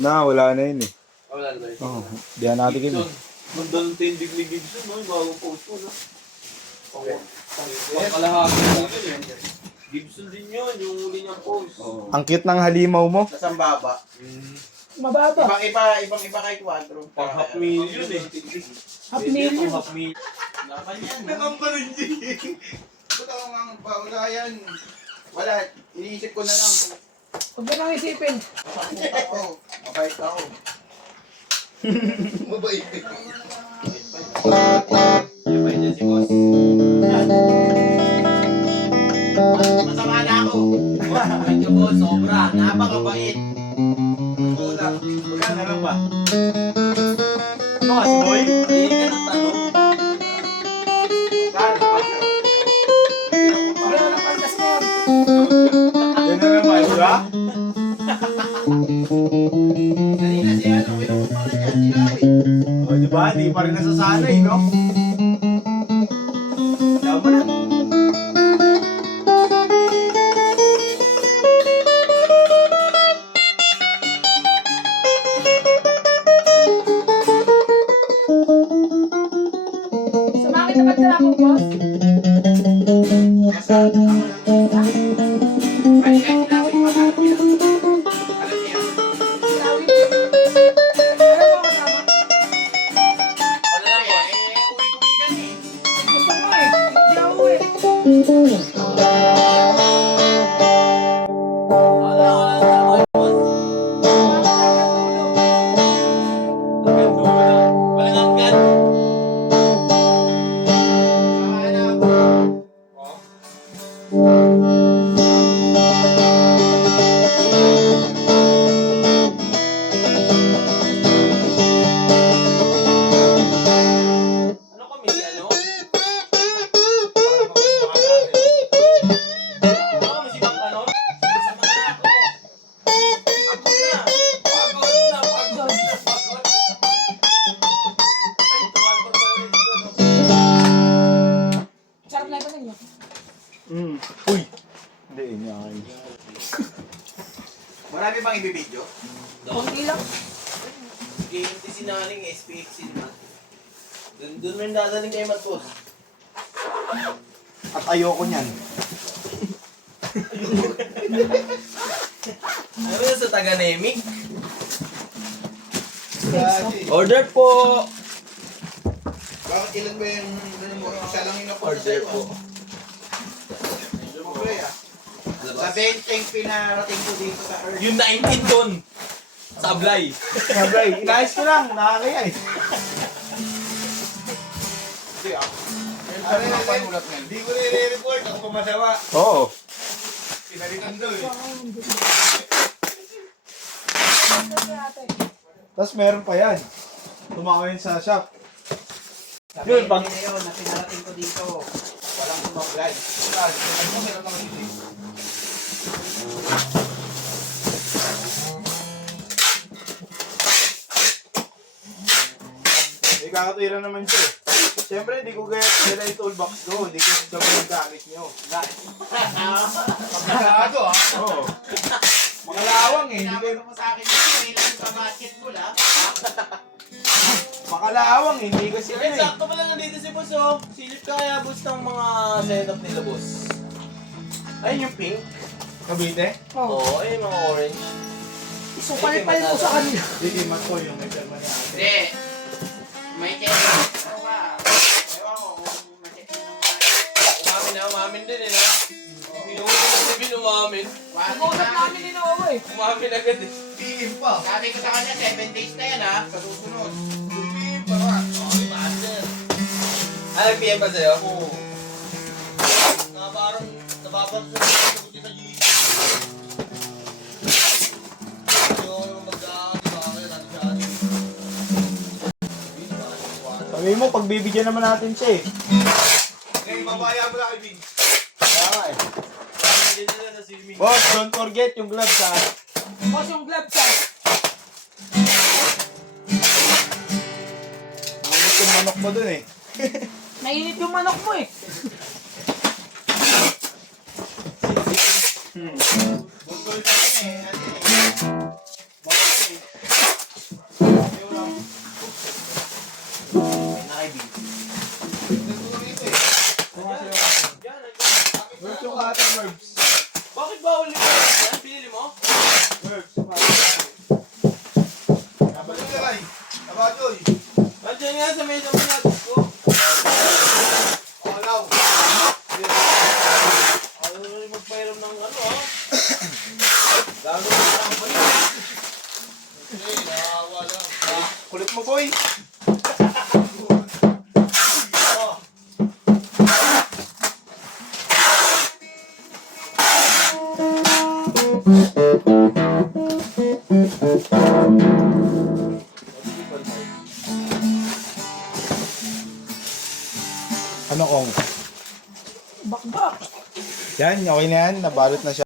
Na, wala na yun eh. Wala na yun. Oo, diyan natin yun. Ganda ng tindig ni Gibson, no? Yung bagong post mo, no? Pangkalahati na yun eh. Gibson din yun, yung huli niyang post. Ang cute ng halimaw mo. Nasang baba. Mababa. Ibang-iba kay Quadro. Pang half million eh. Half million. Half million. Laban yan. Nakamba rin din. Puta ko nga ba? Wala yan. Wala. Iniisip ko na lang. Huwag mo nang isipin. Puta ako. Mabait ako. Mabait. Mabait yan si boss. Masama na ako. Mabait yung boss. Sobra. Napakabait. Wala. Wala na lang ba? Ano ka si Boy? Hindi ka ng tanong. Wala na pantas na yan. Yan na naman, diba? Kanina si ano, pinukumpara niya, si Larry. O, diba? Di pa rin nasasanay, no? Tama na. Sumakit na pagdala ko, boss. Ay, si Larry, magkano yan? Alam niya. Ilawi. Ayaw mo kasama. Ano lang po, uwi-uwigan eh. Gusto mo eh. Hindi ako uwi. Samahan na ako. Ano kami si ano? Ano kami si Bang ano? Pagod na. Pagod. Ay, tumalpag pa rin dito, no? Sarap na ito ninyo. Uy! Hindi, inyakan. Marami bang ibibidyo? Kunti lang. Game si Naling SPX naman. Doon mo yung dadaling kay Matpos. At ayoko niyan. Ano yun sa taga-Nemic? Dati. Order po! Bakit ilan ba yung isa lang yung napunta Order sa'yo? po. Siyempre ah. Sa benteng pinarating ko dito sa Earth. Yung 19 doon! Sa Ablay. Sabay, inayos ko lang. Nakakaya eh. Hindi ah. Ano yung panulat ngayon? Hindi ko nire-report. Ako pumasawa. Oo. Pinalikan daw eh. Tapos meron pa yan. Tumawa yun sa shop. Sa Yun, benteng na yun na pinarating ko dito. Walang sumablay. Ano mo meron naman dito? May kakatwira naman siya eh. Siyempre, hindi ko kaya nila yung toolbox ko. Hindi ko sabay yung gamit nyo. Pagkakado ah. Oo. Mga lawang eh. Hindi kayo... Pinapagod mo sa akin yung kailan sa basketball ah. Makalawang eh. Hindi kasi Sige, ano eh. sakto pala nandito si Boss oh. Silip kaya boss ng mga setup nila boss. Ayun yung pink. Kabite? Oh. Oo, ayun mga orange. Isupal pa mo sa kanila. Hindi, Marco yung may perma niya. Hindi. May check. Ano nga? Ewan ko kung ma-check mo ng Umamin din eh na. Pinuhuli na si umamin. Pag-uusap namin ni Noah eh. Umamin agad eh. PM pa. Sabi ko sa kanya, 7 days na yan ha. Sa susunod. PM pa ka. Okay, master. Ah, nag-PM ba sa'yo? Oo. Parang nababat sa sagot sa GC. Yung mag-aakit Sabi mo, pagbibigyan naman natin siya eh. Okay, babaya mo lang kay Bing. Kaya nga eh. Hindi nila sa swimming. Boss, don't forget yung gloves ha. Boss yung gloves ah. Ngunit yung manok mo dun eh. Nainit yung manok mo eh. Bungkol pa rin eh. Ano eh. Bakit eh? Ayaw lang. Nagturo ito eh. Yan, Verbs yung ating verbs. bakit bawal yung yan? Pinili mo? Verbs yung ating. Balik ka kay. Abajoy. Nandiyan nga sa mesa mo natin ko. Olaw. Ayaw na rin magpairam ng ano ah. Gago na lang ba yun? Hindi, nakawa lang. Kulit mo, boy. Ano kong? Bakbak. Yan, okay na yan. Nabalot na siya.